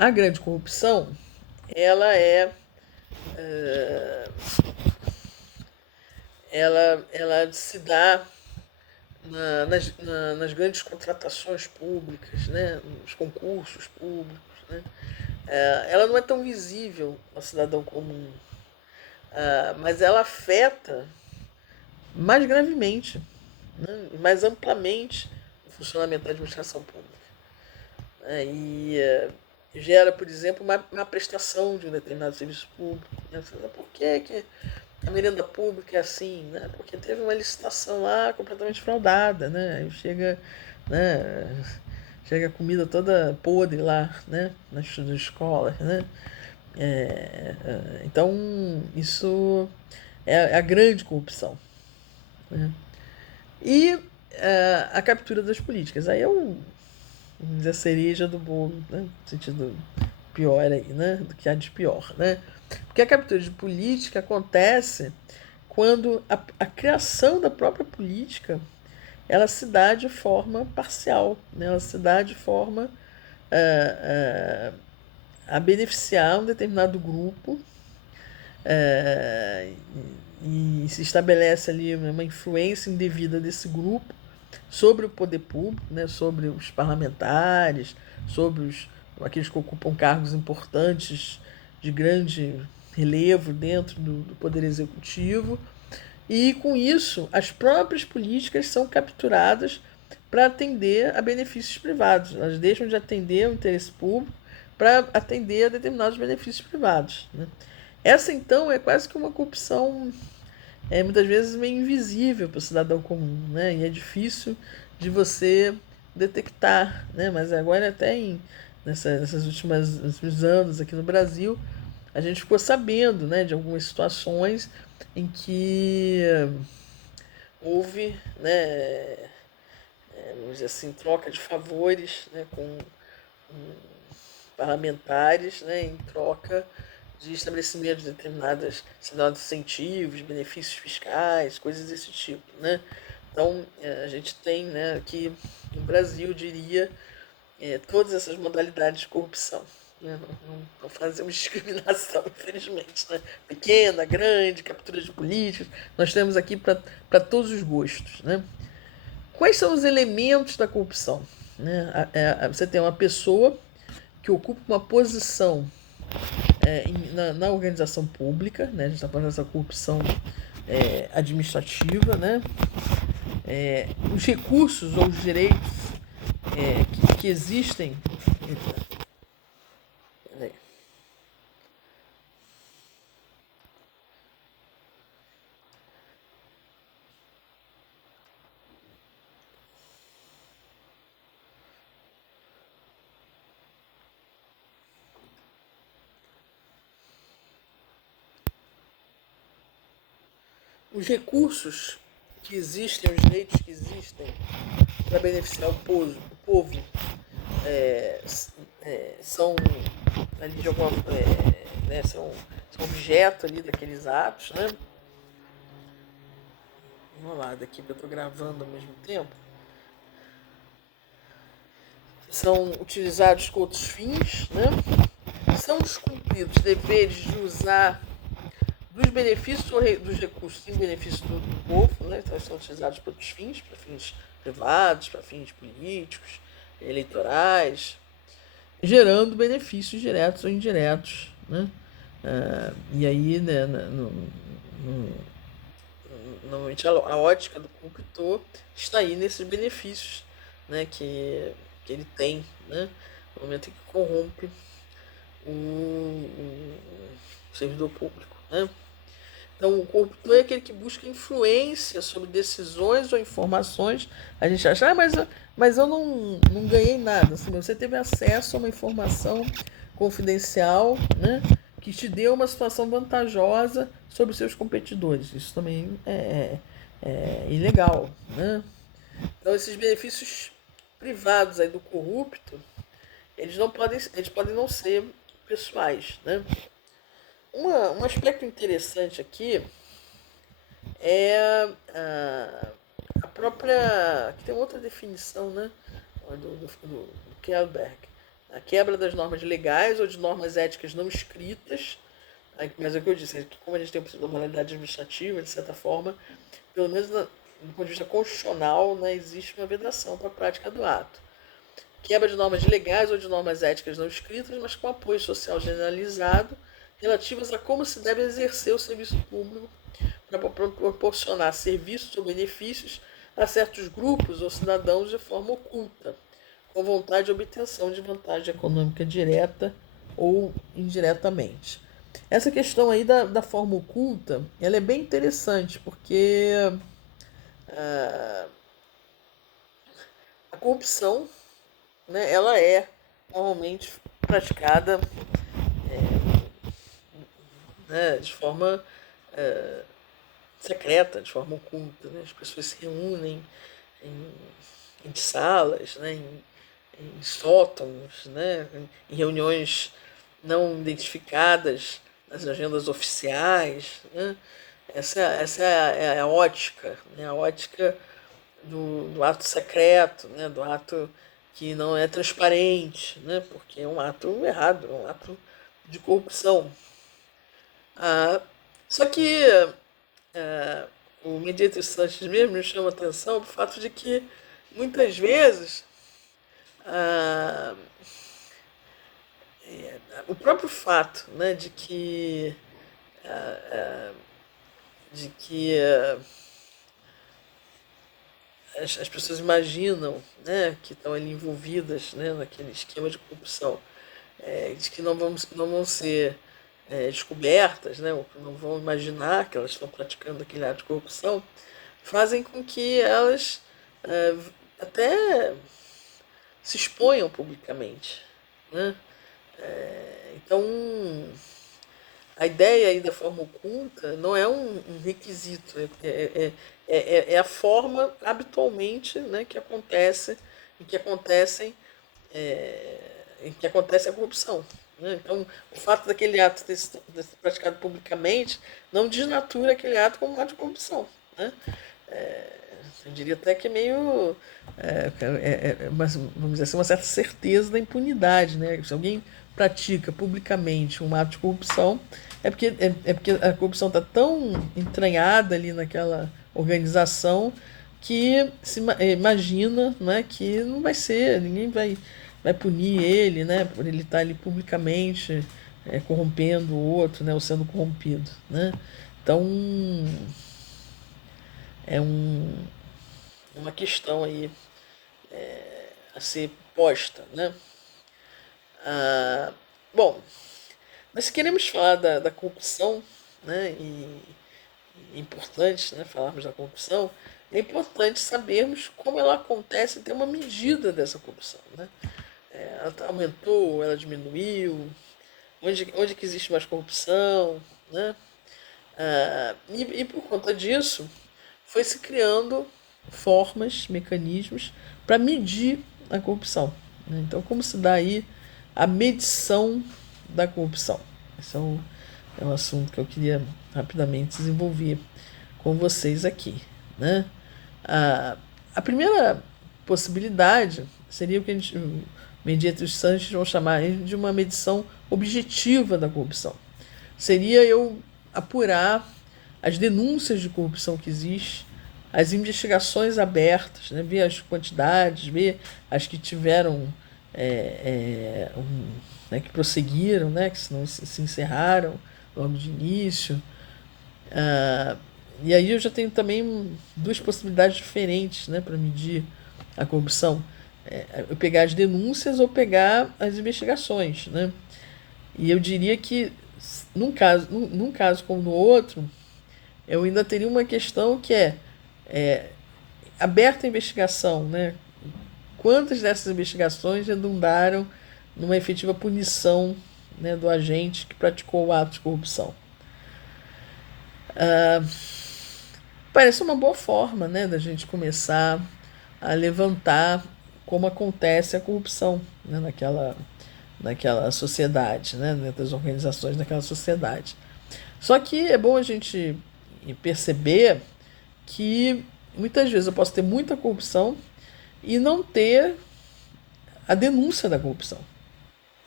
A grande corrupção, ela é ela se dá nas grandes contratações públicas, né, nos concursos públicos. Né. Ela não é tão visível ao cidadão comum, mas ela afeta mais gravemente, né, e mais amplamente o funcionamento da administração pública. Né, gera, por exemplo, uma prestação de um determinado serviço público. Né. Por que a merenda pública é assim? Né? Porque teve uma licitação lá completamente fraudada. Né? Aí chega, né, chega a comida toda podre lá, né, nas escolas. Né? Então, isso é a grande corrupção. Né? E a captura das políticas. Aí é vamos dizer, a cereja do bolo, né? No sentido pior aí, né? Do que há de pior. Né? Porque a captura de política acontece quando a criação da própria política ela se dá de forma parcial, né? Ela se dá de forma a beneficiar um determinado grupo, é, e se estabelece ali uma influência indevida desse grupo sobre o poder público, né, sobre os parlamentares, sobre aqueles que ocupam cargos importantes de grande relevo dentro do poder executivo. E com isso, as próprias políticas são capturadas para atender a benefícios privados. Elas deixam de atender o interesse público para atender a determinados benefícios privados. Né? Essa, então, é quase que uma corrupção, muitas vezes meio invisível para o cidadão comum, né? E é difícil de você detectar. Né? Mas agora, até nessas últimos anos aqui no Brasil, a gente ficou sabendo, né, de algumas situações em que houve, né, vamos dizer assim, troca de favores, né, com parlamentares, né, em troca de estabelecimento de determinados incentivos, benefícios fiscais, coisas desse tipo. Né. Então, a gente tem, né, aqui no Brasil, eu diria, todas essas modalidades de corrupção. Né? Não fazemos discriminação, infelizmente. Né? Pequena, grande, captura de políticos. Nós temos aqui para todos os gostos. Né? Quais são os elementos da corrupção? Né? Você tem uma pessoa que ocupa uma posição na organização pública, né? A gente está falando dessa corrupção administrativa, né? Os recursos ou os direitos que existem. Os recursos que existem, os direitos que existem para beneficiar o povo são ali de alguma né, são objeto ali daqueles atos, né? Vamos lá, daqui que eu estou gravando ao mesmo tempo. São utilizados com outros fins, né? São os cumpridos deveres de usar dos benefícios ou dos recursos em benefício do povo, né? Então, são utilizados para outros fins, para fins privados, para fins políticos, eleitorais, gerando benefícios diretos ou indiretos. Né? E aí, né, normalmente a ótica do corruptor está aí nesses benefícios, né, que ele tem, né, no momento em que corrompe o servidor público. Né? Então, o corruptor é aquele que busca influência sobre decisões ou informações. A gente acha, mas eu não ganhei nada. Assim, você teve acesso a uma informação confidencial, né, que te deu uma situação vantajosa sobre os seus competidores. Isso também é ilegal. Né? Então, esses benefícios privados aí do corrupto, eles podem não ser pessoais. Né? Um aspecto interessante aqui é a própria. Aqui tem outra definição, né? Do Kelberg. A quebra das normas legais ou de normas éticas não escritas, mas é o que eu disse, é que como a gente tem o princípio da moralidade administrativa, de certa forma, pelo menos do ponto de vista constitucional, né, existe uma vedação para a prática do ato. Quebra de normas legais ou de normas éticas não escritas, mas com apoio social generalizado, relativas a como se deve exercer o serviço público para proporcionar serviços ou benefícios a certos grupos ou cidadãos de forma oculta, com vontade de obtenção de vantagem econômica direta ou indiretamente. Essa questão aí da forma oculta, ela é bem interessante, porque a corrupção, né, ela é normalmente praticada, né, de forma secreta, de forma oculta. Né? As pessoas se reúnem em salas, né, em sótãos, né, em reuniões não identificadas nas agendas oficiais. Né? Essa é a ótica, né? A ótica do ato secreto, né? Do ato que não é transparente, né? Porque é um ato errado, é um ato de corrupção. Só que o Mediator Sanches mesmo me chama a atenção o fato de que muitas vezes ah, o próprio fato, né, de que as pessoas imaginam, né, que estão ali envolvidas, né, naquele esquema de corrupção, de que não vão ser descobertas, né, ou que não vão imaginar que elas estão praticando aquele ato de corrupção, fazem com que elas até se exponham publicamente. Né? Então, a ideia aí da forma oculta não é um requisito, é a forma habitualmente, né, que acontece, em que acontecem, em que acontece a corrupção. Né? Então, o fato daquele ato ter sido praticado publicamente não desnatura aquele ato como um ato de corrupção. Né? Eu diria até que é meio. Vamos dizer assim, uma certa certeza da impunidade. Né? Se alguém pratica publicamente um ato de corrupção, é porque a corrupção está tão entranhada ali naquela organização que se imagina, né, que não vai ser, ninguém vai punir ele, né, por ele estar ali publicamente corrompendo o outro, né, ou sendo corrompido. Né? Então, é uma questão aí a ser posta. Né? Bom, mas se queremos falar da corrupção, né, e é importante, né, falarmos da corrupção, é importante sabermos como ela acontece e ter uma medida dessa corrupção. Né? Ela aumentou, ela diminuiu, onde que existe mais corrupção. Né? E por conta disso, foi se criando formas, mecanismos para medir a corrupção. Né? Então, como se dá aí a medição da corrupção? Esse é um assunto que eu queria rapidamente desenvolver com vocês aqui. Né? A primeira possibilidade seria o que o Mediator Sanches vão chamar de uma medição objetiva da corrupção. Seria eu apurar as denúncias de corrupção que existem, as investigações abertas, né? Ver as quantidades, ver as que tiveram, né, que prosseguiram, né, que não se encerraram logo de início. E aí eu já tenho também duas possibilidades diferentes, né, para medir a corrupção. Eu pegar as denúncias ou pegar as investigações. Né? E eu diria que, num caso como no outro, eu ainda teria uma questão que é aberta a investigação. Né? Quantas dessas investigações redundaram numa efetiva punição, né, do agente que praticou o ato de corrupção? Parece uma boa forma, né, da gente começar a levantar como acontece a corrupção, né, naquela sociedade, né, dentro das organizações daquela sociedade. Só que é bom a gente perceber que muitas vezes eu posso ter muita corrupção e não ter a denúncia da corrupção.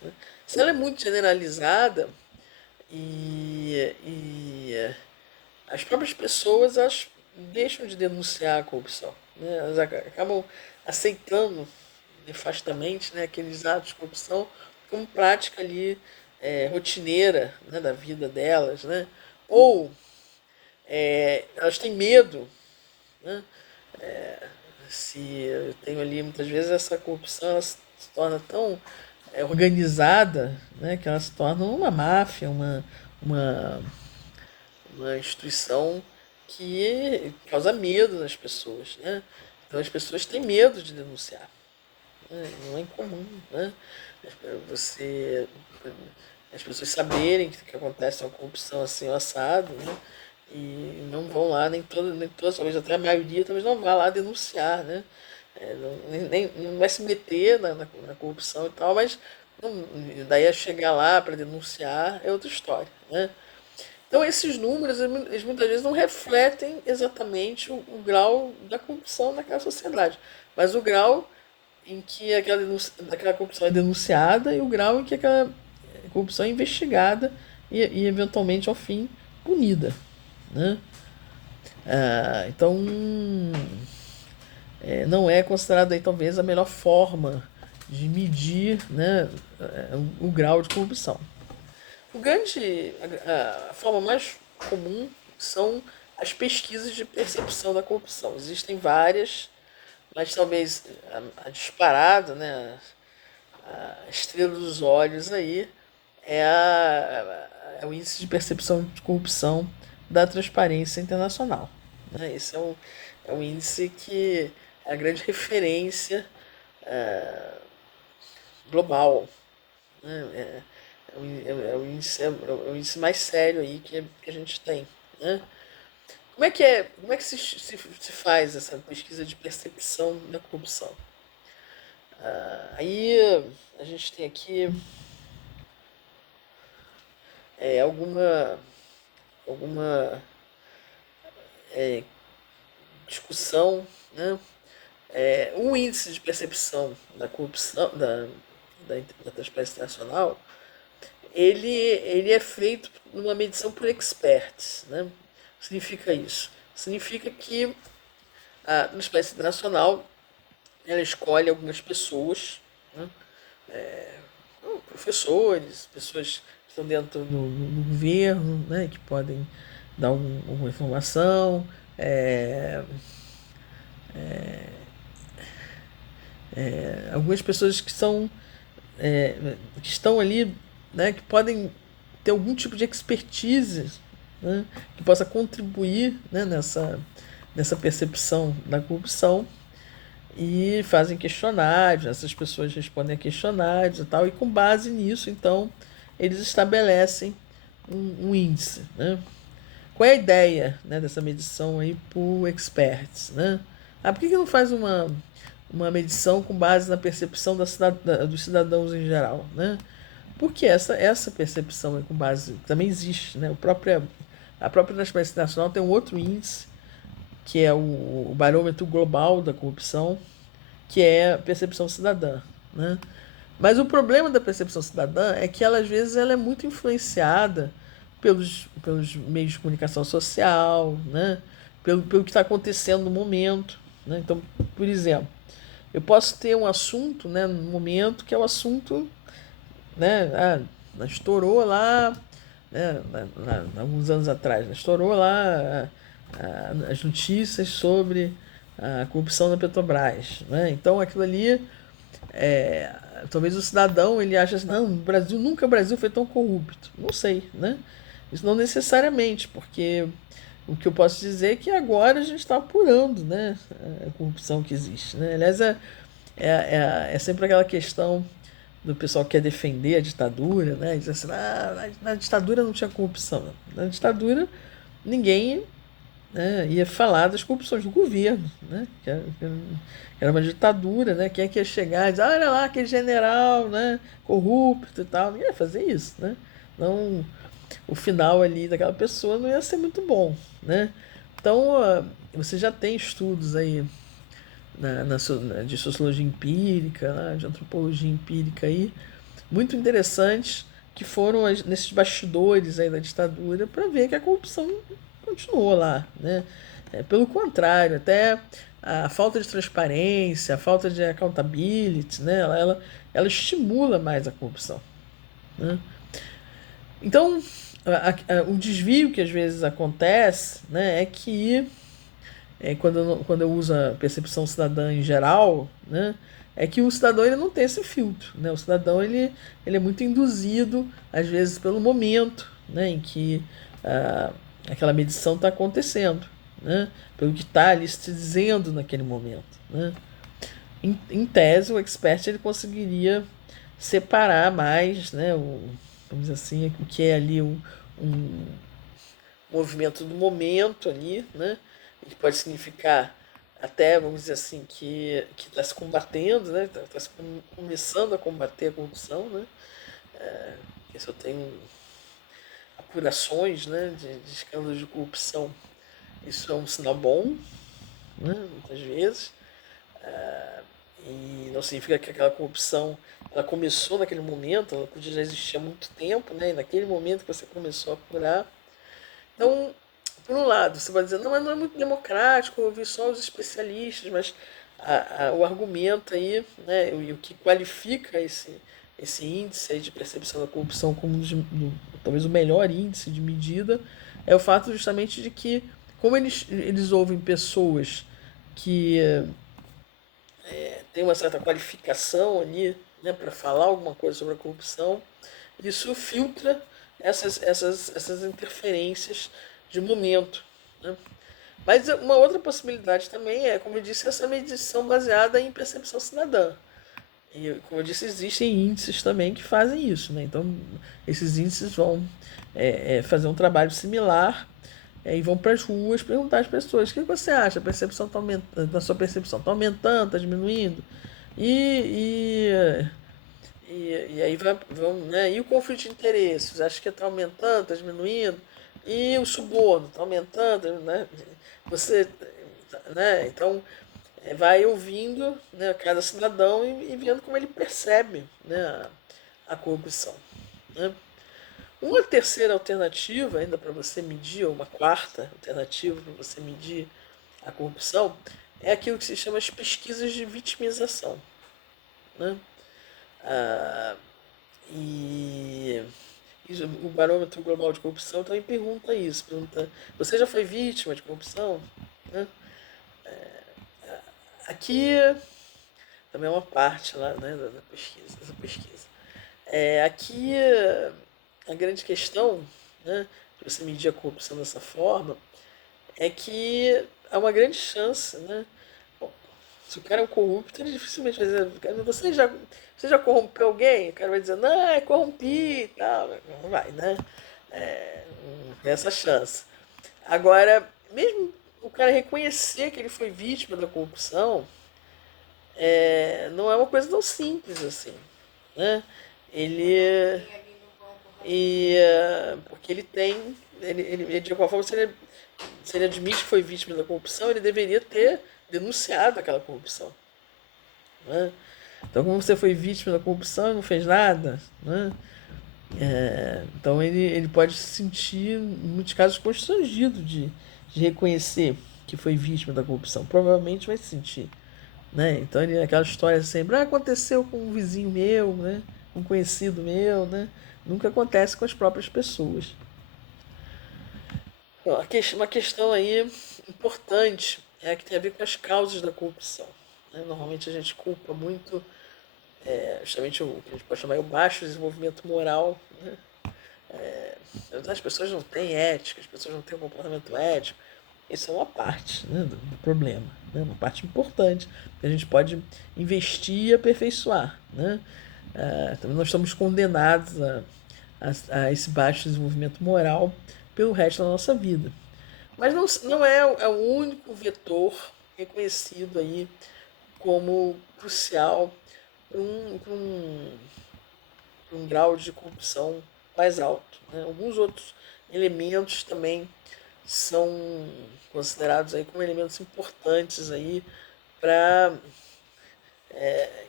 Né? Se ela é muito generalizada e as próprias pessoas elas deixam de denunciar a corrupção. Né? Elas acabam aceitando nefastamente, né, aqueles atos de corrupção como prática ali rotineira, né, da vida delas. Né? Ou elas têm medo, né? Se eu tenho ali muitas vezes essa corrupção ela se torna tão organizada, né, que ela se torna uma máfia, uma, uma instituição que causa medo nas pessoas. Né? Então as pessoas têm medo de denunciar. Né? Não é incomum. Né? Você, as pessoas saberem que acontece uma corrupção assim, o assado, né? E não vão lá, nem todas, talvez até a maioria, talvez não vá lá denunciar, né? Não vai se meter na corrupção e tal, mas não, daí a chegar lá para denunciar é outra história, né? Então esses números, eles muitas vezes não refletem exatamente o grau da corrupção naquela sociedade, mas o grau em que aquela corrupção é denunciada e o grau em que aquela corrupção é investigada e eventualmente, ao fim, punida. Né? Então, não é considerada aí, talvez a melhor forma de medir, né, o grau de corrupção. A forma mais comum são as pesquisas de percepção da corrupção. Existem várias, mas talvez a disparada, né, a estrela dos olhos aí é o índice de percepção de corrupção da Transparência Internacional. Né? Esse é um índice que é a grande referência global. Né? É o índice mais sério aí que a gente tem. Né? Como é que se faz essa pesquisa de percepção da corrupção? Aí a gente tem aqui alguma discussão, né? O índice de percepção da corrupção da Transparência Nacional, ele é feito numa medição por experts, né? O que significa isso? Significa que a Transparência Nacional ela escolhe algumas pessoas, né? Professores, pessoas que estão dentro do governo, né? Que podem dar alguma informação, algumas pessoas que estão ali, né, que podem ter algum tipo de expertise, né, que possa contribuir, né, nessa percepção da corrupção e fazem questionários, essas pessoas respondem a questionários e tal, e com base nisso, então, eles estabelecem um índice. Né? Qual é a ideia, né, dessa medição aí por experts? Né? Por que não faz uma medição com base na percepção dos cidadãos em geral? Né? Porque essa percepção com base também existe. Né? A própria Transparência Nacional tem um outro índice, que é o barômetro global da corrupção, que é a percepção cidadã. Né? Mas o problema da percepção cidadã é que ela, às vezes, ela é muito influenciada pelos meios de comunicação social, né? Pelo que está acontecendo no momento. Né? Então, por exemplo, eu posso ter um assunto, né, no momento que é o assunto, né, estourou lá, né, alguns anos atrás, né, estourou lá as notícias sobre a corrupção na Petrobras. Né? Então, aquilo ali, talvez o cidadão ele ache assim, não, o Brasil foi tão corrupto. Não sei, né? Isso não necessariamente, porque o que eu posso dizer é que agora a gente está apurando, né, a corrupção que existe. Né? Aliás, é sempre aquela questão do pessoal que quer defender a ditadura, né? Diz assim, na ditadura não tinha corrupção. Na ditadura ninguém, né, ia falar das corrupções do governo, né? Que era uma ditadura, né? Quem é que ia chegar e dizer, olha lá aquele general, né, corrupto e tal, ninguém ia fazer isso, né? Não, o final ali daquela pessoa não ia ser muito bom, né? Então, você já tem estudos aí de sociologia empírica, né, de antropologia empírica aí, muito interessantes que foram nesses bastidores aí da ditadura para ver que a corrupção continuou lá, né? Pelo contrário, até a falta de transparência, a falta de accountability, né? Ela estimula mais a corrupção, né? Então, o desvio que às vezes acontece, né, é que quando eu uso a percepção cidadã em geral, né, é que o cidadão ele não tem esse filtro, né? O cidadão ele é muito induzido às vezes pelo momento, né, em que ah, aquela medição está acontecendo, né, pelo que está ali se dizendo naquele momento, né? Em tese, o expert ele conseguiria separar mais, né, vamos dizer assim, o que é ali um movimento do momento ali, né? Que pode significar até, vamos dizer assim, que está se combatendo, né? Está se começando a combater a corrupção, né? Que se eu tenho apurações, né, de escândalos de corrupção, isso é um sinal bom, né? Muitas vezes. E não significa que aquela corrupção ela começou naquele momento, ela podia já existir há muito tempo, né? E naquele momento que você começou a apurar. Então, por um lado, você vai dizer, não, mas não é muito democrático, ouvir só os especialistas, mas o argumento aí, né, e o que qualifica esse índice aí de percepção da corrupção como talvez o melhor índice de medida, é o fato justamente de que, como eles ouvem pessoas que têm uma certa qualificação ali, né, para falar alguma coisa sobre a corrupção, isso filtra essas interferências de momento, né? Mas uma outra possibilidade também é, como eu disse, essa medição baseada em percepção cidadã. E, como eu disse, existem índices também que fazem isso, né? Então, esses índices vão fazer um trabalho similar e vão para as ruas perguntar às pessoas: o que você acha? A percepção tá aumentando, na sua percepção está aumentando, está diminuindo? E, e aí vão, né? E o conflito de interesses? Acho que está aumentando, está diminuindo? E o suborno está aumentando, né? Você, né? Então, vai ouvindo, né, cada cidadão e vendo como ele percebe, né, a corrupção, né? Uma terceira alternativa, ainda para você medir, ou uma quarta alternativa para você medir a corrupção, é aquilo que se chama as pesquisas de vitimização, né? Ah, e o Barômetro Global de Corrupção também pergunta isso. Pergunta, você já foi vítima de corrupção? Né? Aqui também é uma parte lá, né, da pesquisa, dessa pesquisa. Aqui a grande questão, né, de você medir a corrupção dessa forma, é que há uma grande chance, né? Bom, se o cara é um corrupto, ele dificilmente vai dizer, você já corrompeu alguém? O cara vai dizer, não, corrompi e tal. Não vai, né? Não tem essa chance. Agora, mesmo o cara reconhecer que ele foi vítima da corrupção, não é uma coisa tão simples assim, né? Ele porque ele tem ele de alguma forma se ele admite que foi vítima da corrupção, ele deveria ter denunciado aquela corrupção, né? Então, como você foi vítima da corrupção e não fez nada, né? Então ele pode se sentir, em muitos casos, constrangido de reconhecer que foi vítima da corrupção. Provavelmente vai se sentir, né? Então ele aquela história sempre, aconteceu com um vizinho meu, né? Um conhecido meu, né? Nunca acontece com as próprias pessoas. Bom, uma questão aí importante é a que tem a ver com as causas da corrupção, né? Normalmente a gente culpa muito justamente o que a gente pode chamar de o baixo desenvolvimento moral, né? As pessoas não têm ética, as pessoas não têm um comportamento ético. Isso é uma parte, né, do problema, né? Uma parte importante que a gente pode investir e aperfeiçoar, né? Também nós estamos condenados a esse baixo desenvolvimento moral pelo resto da nossa vida. Mas não é o único vetor reconhecido aí como crucial para um grau de corrupção mais alto, né? Alguns outros elementos também são considerados aí como elementos importantes aí para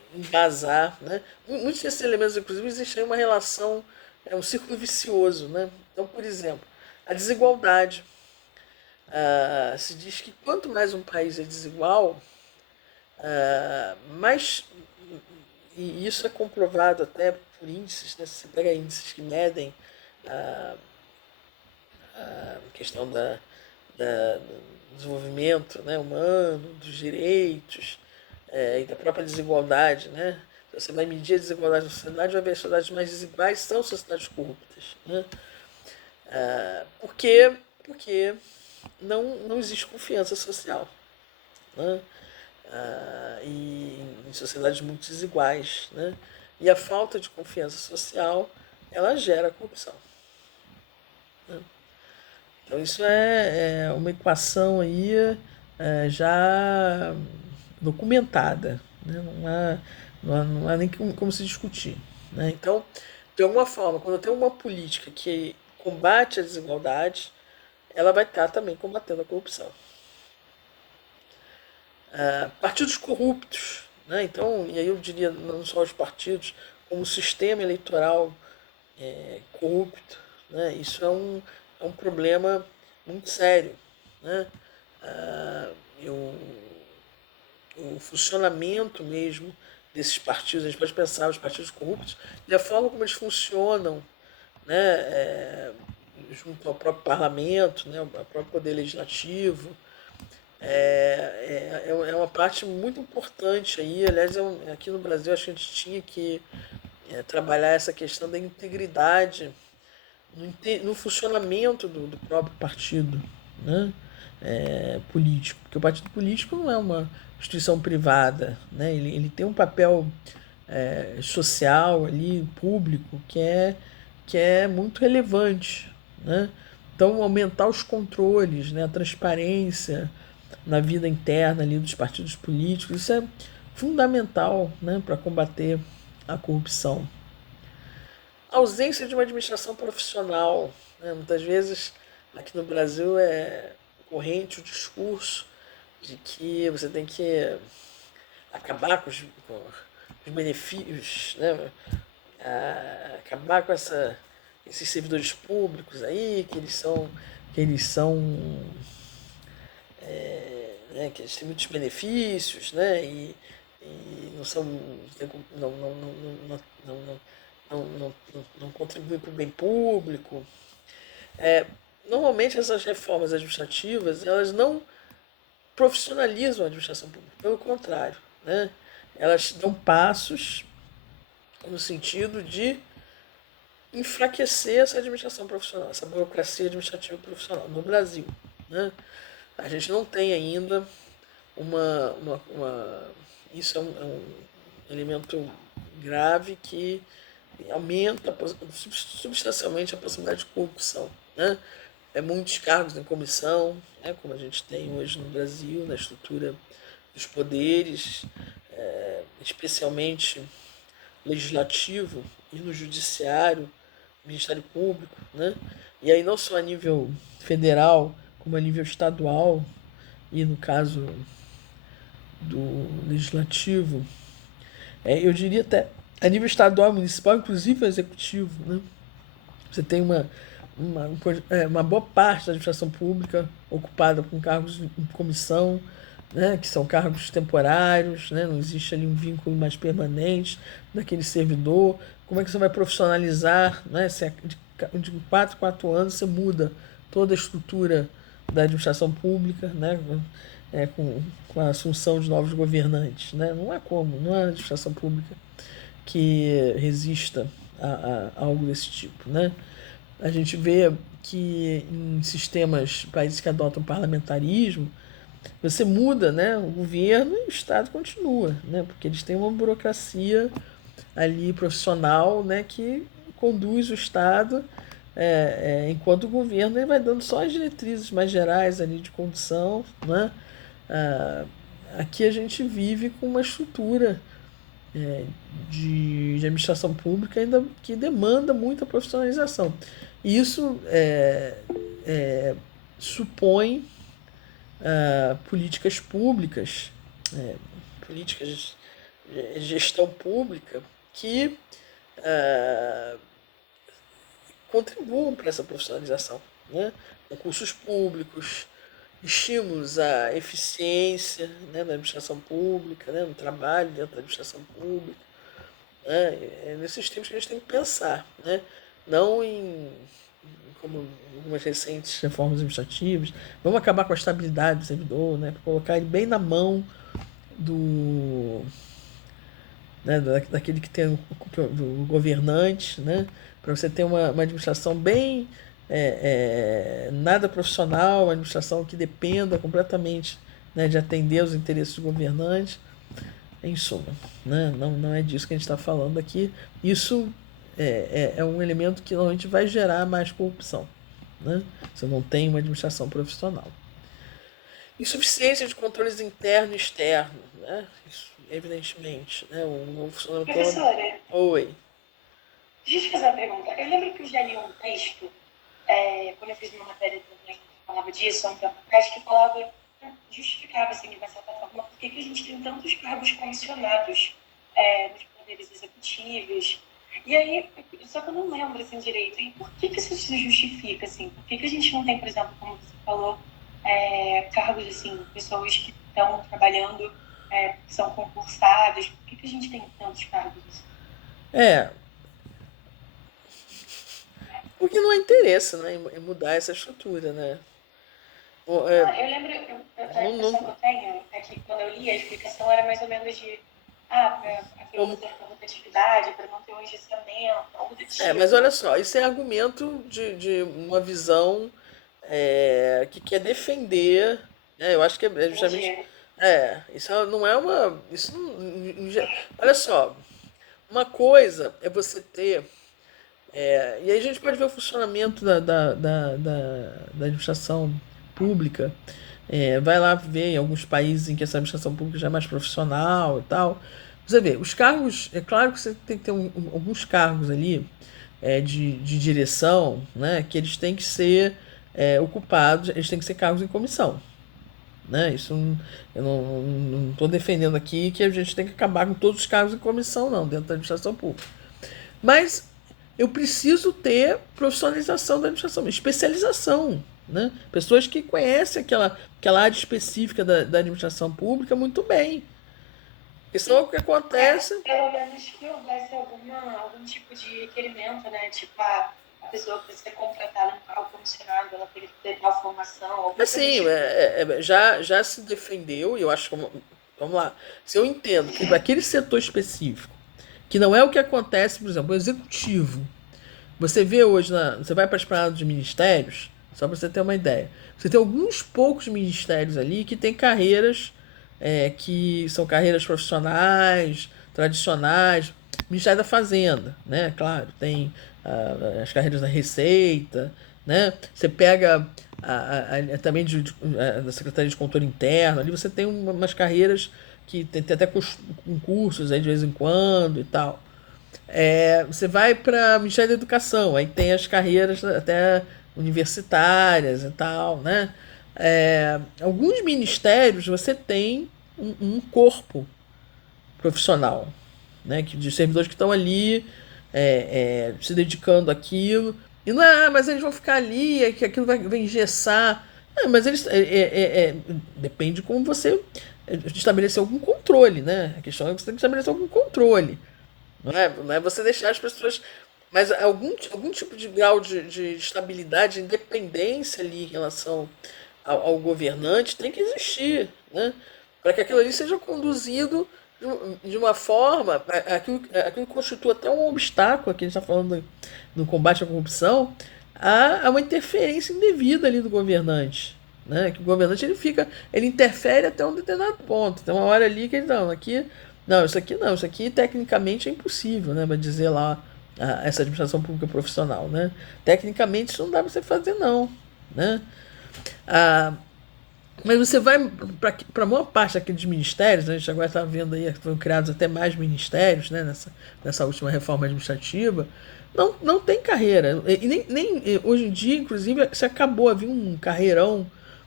embasar, né? Muitos desses elementos, inclusive, existe aí uma relação, um círculo vicioso, né? Então, por exemplo, a desigualdade. Se diz que quanto mais um país é desigual, mais, e isso é comprovado até por índices, né? Se você pega índices que medem a questão do desenvolvimento, né, humano, dos direitos, e da própria desigualdade, né? Se você vai medir a desigualdade na sociedade, vai ver as sociedades mais desiguais são sociedades corruptas, né? Por quê? Porque não existe confiança social, né? E em sociedades muito desiguais, né? E a falta de confiança social, ela gera corrupção, né? Então isso é uma equação aí já documentada, né? Não há nem como se discutir, né? Então, de alguma forma, quando eu tenho uma política que combate a desigualdade, ela vai estar também combatendo a corrupção. Partidos corruptos, né? Então, e aí eu diria não só os partidos, como o sistema eleitoral corrupto, né? Isso é um problema muito sério, né? Eu, o funcionamento mesmo desses partidos, a gente pode pensar os partidos corruptos e a forma como eles funcionam, né? Junto ao próprio parlamento, né? Ao próprio poder legislativo, é uma parte muito importante aí. Aliás, aqui no Brasil acho que a gente tinha que trabalhar essa questão da integridade no funcionamento do próprio partido, né? Político. Porque o partido político não é uma instituição privada, né? Ele tem um papel social ali, público, que é muito relevante, né? Então, aumentar os controles, né? A transparência na vida interna ali dos partidos políticos, isso é fundamental, né? Para combater a corrupção. A ausência de uma administração profissional, né? Muitas vezes aqui no Brasil é corrente o discurso de que você tem que acabar com os benefícios, né? Acabar com esses servidores públicos aí, que eles são né, que eles têm muitos benefícios, né? E não são não contribuem para o bem público. Normalmente essas reformas administrativas elas não profissionalizam a administração pública, pelo contrário, né? Elas dão passos no sentido de enfraquecer essa administração profissional, essa burocracia administrativa profissional no Brasil, né? A gente não tem ainda isso é um elemento grave que aumenta substancialmente a possibilidade de corrupção, né? Muitos cargos em comissão, né, como a gente tem hoje no Brasil, na estrutura dos poderes, especialmente legislativo e no judiciário, Ministério Público, né? E aí não só a nível federal, como a nível estadual e no caso do legislativo, eu diria até a nível estadual, municipal, inclusive o executivo, né? Você tem uma boa parte da administração pública ocupada com cargos em comissão, né, que são cargos temporários, né, não existe ali um vínculo mais permanente daquele servidor. Como é que você vai profissionalizar, né, se de 4 em 4 anos você muda toda a estrutura da administração pública, né, com a assunção de novos governantes, né? Não há como, não há administração pública que resista a algo desse tipo, né? A gente vê que em sistemas, países que adotam parlamentarismo, você muda, né, o governo e o Estado continua, né, porque eles têm uma burocracia ali profissional, né, que conduz o Estado, enquanto o governo ele vai dando só as diretrizes mais gerais ali de condução, né? Aqui a gente vive com uma estrutura de administração pública ainda que demanda muita profissionalização. E isso supõe políticas públicas, políticas gestão pública que ah, contribuam para essa profissionalização, né? Concursos públicos, estímulos à eficiência, né, na administração pública, né, no trabalho dentro da administração pública. Né? É nesses tempos que a gente tem que pensar, né? Não em como algumas recentes reformas administrativas, vamos acabar com a estabilidade do servidor, né? Colocar ele bem na mão do, né, daquele que tem do governante, né, para você ter uma administração bem nada profissional, uma administração que dependa completamente, né, de atender os interesses do governante, em suma, né, não é disso que a gente está falando aqui. Isso é um elemento que normalmente vai gerar mais corrupção, né? Você não tem uma administração profissional. Insuficiência de controles interno e externo, né? Isso, evidentemente, né? O funcionamento. Professora, Oi. deixa eu te fazer uma pergunta. Eu lembro que eu já li um texto, quando eu fiz uma matéria também que falava disso, há um tempo atrás, que falava, justificava, assim, de uma certa forma, por que a gente tem tantos cargos comissionados nos poderes executivos. E aí, só que eu não lembro, assim, direito. E por que isso se justifica, assim? Por que a gente não tem, por exemplo, como você falou, cargos, assim, pessoas que estão trabalhando, que são concursadas? Por que a gente tem tantos cargos assim? É, porque não há interesse, né, em mudar essa estrutura, né? Eu lembro, a Não, impressão que eu tenho é que quando eu li a explicação era mais ou menos de, para como, ter rotatividade, para manter o engessamento, algo do mas tipo. olha só, isso é argumento de uma visão que quer defender, né? Eu acho que é justamente. Entendi. Isso não é uma. Isso olha só, uma coisa é você ter. E aí a gente pode ver o funcionamento da administração pública. Vai lá ver em alguns países em que essa administração pública já é mais profissional e tal. Você vê, os cargos, é claro que você tem que ter alguns cargos ali de direção, né, que eles têm que ser ocupados, eles têm que ser cargos em comissão. Né? Isso eu não estou defendendo aqui que a gente tem que acabar com todos os cargos em comissão, não, dentro da administração pública. Mas eu preciso ter profissionalização da administração, especialização. Né? Pessoas que conhecem aquela área específica da administração pública muito bem. Porque senão o que acontece. Pelo menos que houvesse algum tipo de requerimento, né? Tipo, a pessoa para ser contratada no cargo comissionado, ela teria que ter tal formação, alguma coisa do Assim, tipo. já se defendeu, e eu acho que. Vamos lá. Se eu entendo que para aquele setor específico, que não é o que acontece, por exemplo, o executivo. Você vê hoje, você vai para as paradas de ministérios, só para você ter uma ideia. Você tem alguns poucos ministérios ali que têm carreiras que são carreiras profissionais, tradicionais. Ministério da Fazenda, né? Claro, tem as carreiras da Receita, né? Você pega também da Secretaria de Controle Interno, ali você tem umas carreiras que tem até concursos aí de vez em quando e tal. Você vai para o Ministério da Educação, aí tem as carreiras até universitárias e tal, né? Alguns ministérios você tem um corpo profissional, né? De servidores que estão ali se dedicando àquilo. E não é, mas eles vão ficar ali, que aquilo vai engessar. Mas eles. Depende de como você estabelecer algum controle, né? A questão é que você tem que estabelecer algum controle. Não é você deixar as pessoas. Mas algum tipo de grau de estabilidade, de independência ali em relação ao governante tem que existir, né? Para que aquilo ali seja conduzido de uma forma. Aquilo constitui até um obstáculo, aqui a gente está falando no combate à corrupção, a uma interferência indevida ali do governante. Né? Que o governante ele interfere até um determinado ponto. Tem uma hora ali que ele não, aqui não, isso aqui tecnicamente é impossível, né? Vai dizer lá essa administração pública profissional, né? Tecnicamente isso não dá para você fazer não, né? Ah, mas você vai para a maior parte daqueles ministérios, né? A gente agora está vendo aí que foram criados até mais ministérios, né? Nessa última reforma administrativa, não tem carreira. E nem hoje em dia, inclusive, se acabou, havia um carreirão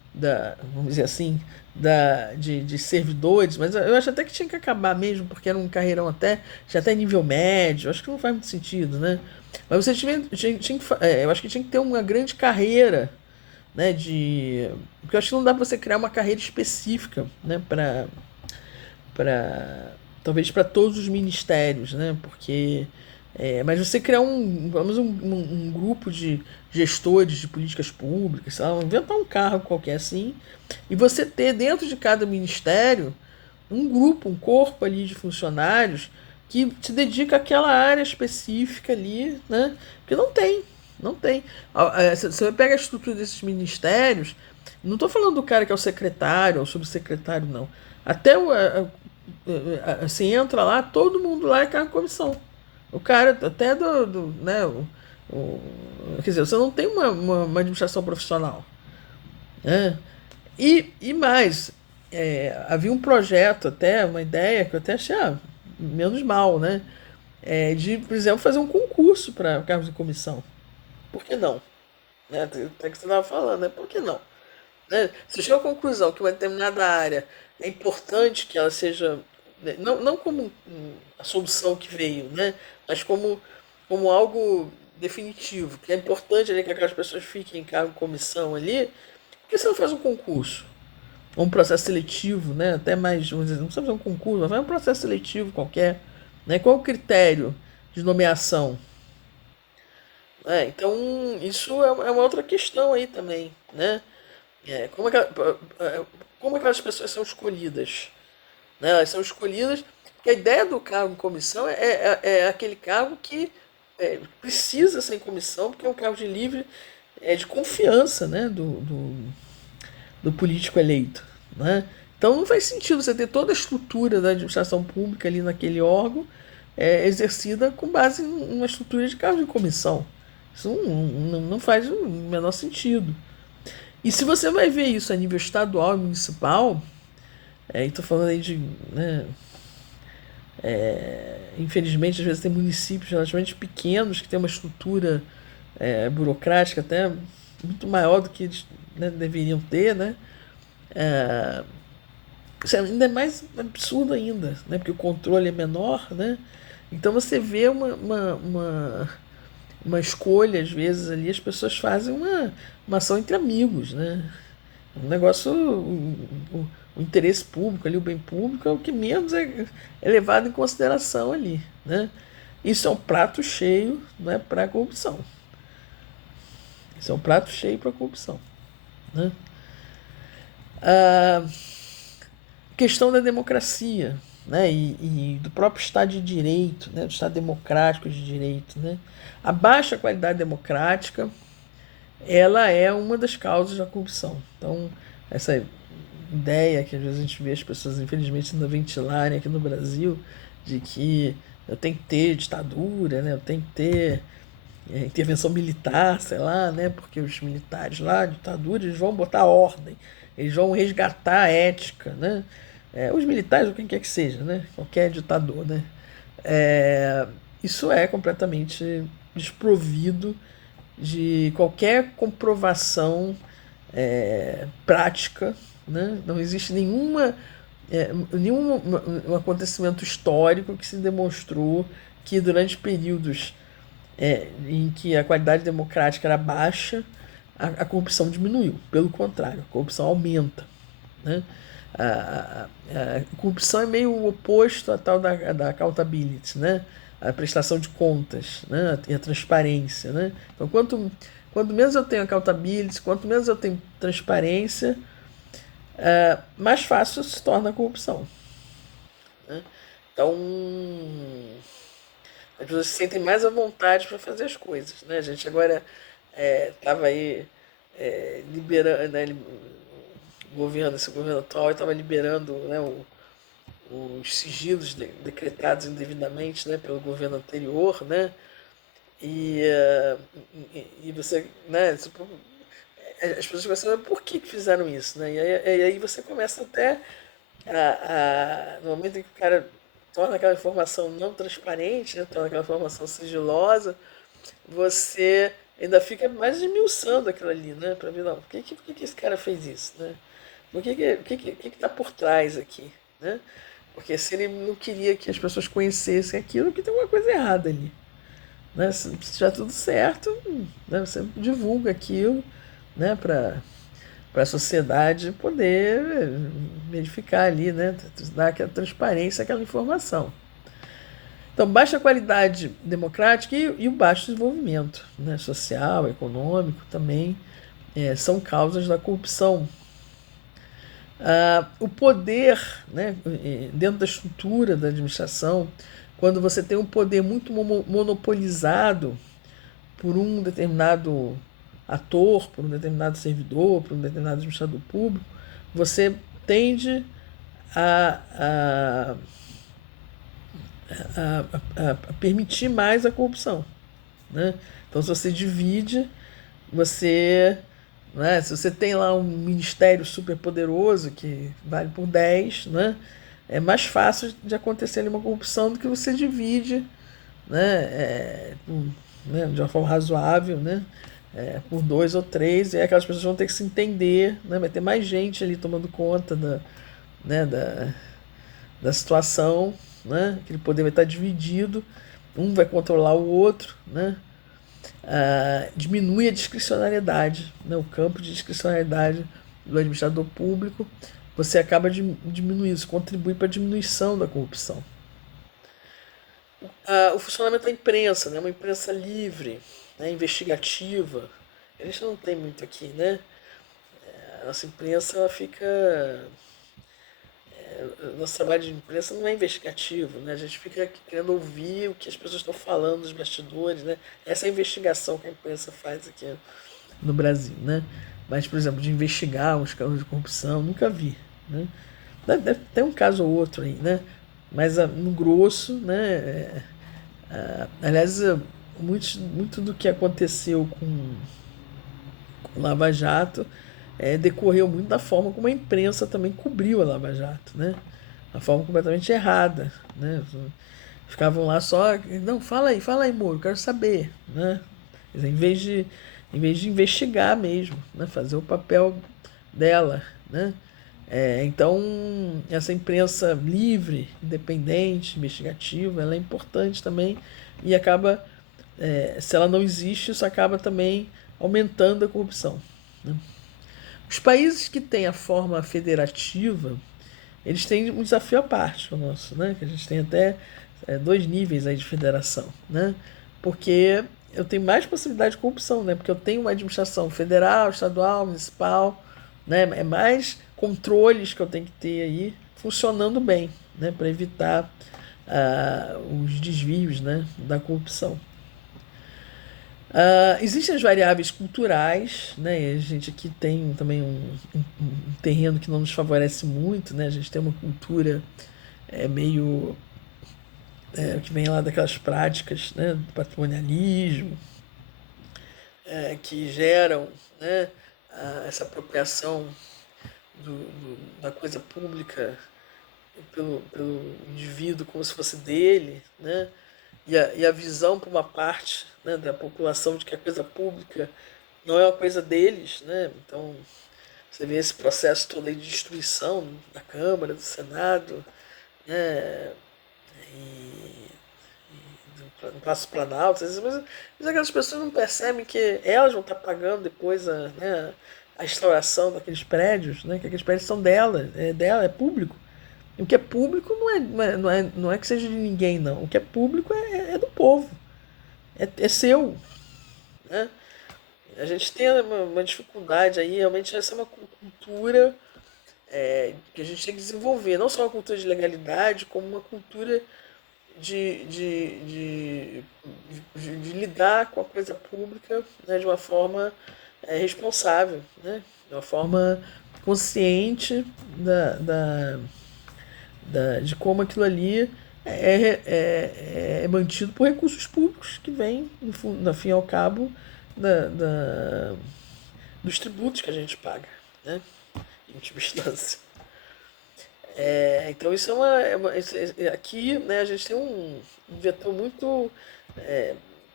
vamos dizer assim, de servidores, mas eu acho até que tinha que acabar mesmo, porque era um carreirão até, já até nível médio, acho que não faz muito sentido, né? Mas você eu acho que tinha que ter uma grande carreira, né, porque eu acho que não dá pra você criar uma carreira específica, né, para talvez para todos os ministérios, né? Porque mas você criar pelo menos um grupo de gestores de políticas públicas, sei lá, inventar um cargo qualquer assim, e você ter dentro de cada ministério um grupo, um corpo ali de funcionários que se dedica àquela área específica ali, né? Porque não tem. Você pega a estrutura desses ministérios, não estou falando do cara que é o secretário ou subsecretário, não. Até você entra lá, todo mundo lá é cargo de comissão. O cara, até né, quer dizer, você não tem uma administração profissional, né? E mais, havia um projeto, até uma ideia que eu até achei menos mal, né? De, por exemplo, fazer um concurso para cargos de comissão. Por que não? Né? Até que você estava falando, né? Por que não? Né? Se chega à conclusão que uma determinada área é importante que ela seja, né, não como a solução que veio, né? Mas como algo definitivo, que é importante ali que aquelas pessoas fiquem em cargo de comissão ali, por que você não faz um concurso? Ou um processo seletivo, né? Até mais, vamos dizer, não precisa fazer um concurso, mas faz um processo seletivo qualquer. Né? Qual o critério de nomeação? Então, isso é uma outra questão aí também, né? Como, como aquelas pessoas são escolhidas? Né? Elas são escolhidas porque a ideia do cargo em comissão é aquele cargo que precisa ser em comissão, porque é um cargo de livre, de confiança, né? Do político eleito. Né? Então não faz sentido você ter toda a estrutura da administração pública ali naquele órgão exercida com base em uma estrutura de cargo de comissão. Isso não faz o menor sentido. E se você vai ver isso a nível estadual e municipal, e estou falando aí de. Né, infelizmente, às vezes tem municípios relativamente pequenos que têm uma estrutura burocrática até muito maior do que eles, né, deveriam ter, né? Isso ainda é mais absurdo ainda, né? Porque o controle é menor, né? Então você vê uma escolha, às vezes, ali, as pessoas fazem uma ação entre amigos, né? Um negócio, o interesse público ali, o bem público, é o que menos é levado em consideração ali, né? Isso é um prato cheio, não é, para a corrupção. Isso é um prato cheio para a corrupção, né? A questão da democracia, né? E do próprio Estado de Direito, né? Do Estado democrático de direito, né? A baixa qualidade democrática, ela é uma das causas da corrupção. Então, essa ideia que às vezes a gente vê as pessoas, infelizmente, ainda ventilarem aqui no Brasil, de que eu tenho que ter ditadura, né? Eu tenho que ter intervenção militar, sei lá, né? Porque os militares lá, ditadura, eles vão botar ordem, eles vão resgatar a ética, né? Os militares, ou quem quer que seja, né? Qualquer ditador, né? É, isso é completamente desprovido de qualquer comprovação prática, né? Não existe nenhum um acontecimento histórico que se demonstrou que durante períodos em que a qualidade democrática era baixa, a corrupção diminuiu. Pelo contrário, a corrupção aumenta. Né? A corrupção é meio o oposto à tal da accountability, né? A prestação de contas, né? E a transparência. Né? Então, quanto menos eu tenho accountability, quanto menos eu tenho transparência, mais fácil se torna a corrupção. Né? Então, as pessoas se sentem mais à vontade para fazer as coisas. Né? A gente agora estava aí liberando, né, esse governo atual estava liberando, né, os sigilos decretados indevidamente, né, pelo governo anterior, né, e, e você, né, as pessoas começam a saber por que fizeram isso, né, e aí você começa até no momento em que o cara torna aquela informação não transparente, né, torna aquela informação sigilosa, você ainda fica mais esmiuçando aquilo ali, né? Para ver, não, por que esse cara fez isso, né? O que está por trás aqui, né? Porque se ele não queria que as pessoas conhecessem aquilo, que tem alguma coisa errada ali, né? Se estiver tudo certo, né? Você divulga aquilo, né? Para a sociedade poder verificar ali, né? Dar aquela transparência, aquela informação. Então, baixa qualidade democrática e o baixo desenvolvimento, né? Social, econômico também são causas da corrupção. O poder, né, dentro da estrutura da administração, quando você tem um poder muito monopolizado por um determinado ator, por um determinado servidor, por um determinado administrador público, você tende a, a, a permitir mais a corrupção, né? Então, se você divide, você, né, se você tem lá um ministério super poderoso que vale por 10, né, é mais fácil de acontecer ali uma corrupção do que você divide, né, né, de uma forma razoável, né, por 2 ou 3, e aí aquelas pessoas vão ter que se entender, né, vai ter mais gente ali tomando conta né, da situação, né, aquele poder vai estar dividido, um vai controlar o outro, né, diminui a discricionariedade, né, o campo de discricionariedade do administrador público, você acaba diminuindo, isso contribui para a diminuição da corrupção. O funcionamento da imprensa, né, uma imprensa livre, né, investigativa, a gente não tem muito aqui, né? A nossa imprensa ela fica. Nosso trabalho de imprensa não é investigativo, né? A gente fica querendo ouvir o que as pessoas estão falando nos bastidores, né? Essa é a investigação que a imprensa faz aqui no Brasil, né? Mas, por exemplo, de investigar os casos de corrupção, nunca vi, né? Deve ter um caso ou outro aí, né? Mas no grosso, né? Aliás, muito do que aconteceu com Lava Jato decorreu muito da forma como a imprensa também cobriu a Lava Jato, né? Uma forma completamente errada, né? Ficavam lá só, não, fala aí, Moro, quero saber, né? Quer dizer, em vez de investigar mesmo, né? Fazer o papel dela, né? Então, essa imprensa livre, independente, investigativa, ela é importante também e acaba, se ela não existe, isso acaba também aumentando a corrupção, né? Os países que têm a forma federativa, eles têm um desafio à parte, o nosso, né? Que a gente tem até 2 níveis aí de federação, né? Porque eu tenho mais possibilidade de corrupção, né? Porque eu tenho uma administração federal, estadual, municipal, né? É mais controles que eu tenho que ter aí funcionando bem, né? Para evitar os desvios, né? Da corrupção. Existem as variáveis culturais, né? E a gente aqui tem também um terreno que não nos favorece muito, né? A gente tem uma cultura meio que vem lá daquelas práticas, né? Do patrimonialismo, que geram, né? Essa apropriação da coisa pública pelo indivíduo como se fosse dele, né? E a visão para uma parte, né, da população de que a coisa pública não é uma coisa deles, né? Então você vê esse processo todo aí de destruição da Câmara, do Senado, né? E no Palácio Planalto, mas aquelas pessoas não percebem que elas vão estar pagando depois né, a instauração daqueles prédios, né? Que aqueles prédios são dela, é público. E o que é público não é que seja de ninguém, não. O que é público é do povo. É seu, né? A gente tem uma dificuldade aí, realmente essa é uma cultura que a gente tem que desenvolver. Não só uma cultura de legalidade, como uma cultura de, de, de, de lidar com a coisa pública, né, de uma forma responsável, né? De uma forma consciente de como aquilo ali é mantido por recursos públicos que vêm, no fim e ao cabo, dos tributos que a gente paga, né? Em última instância. Então isso aqui, né, a gente tem um vetor muito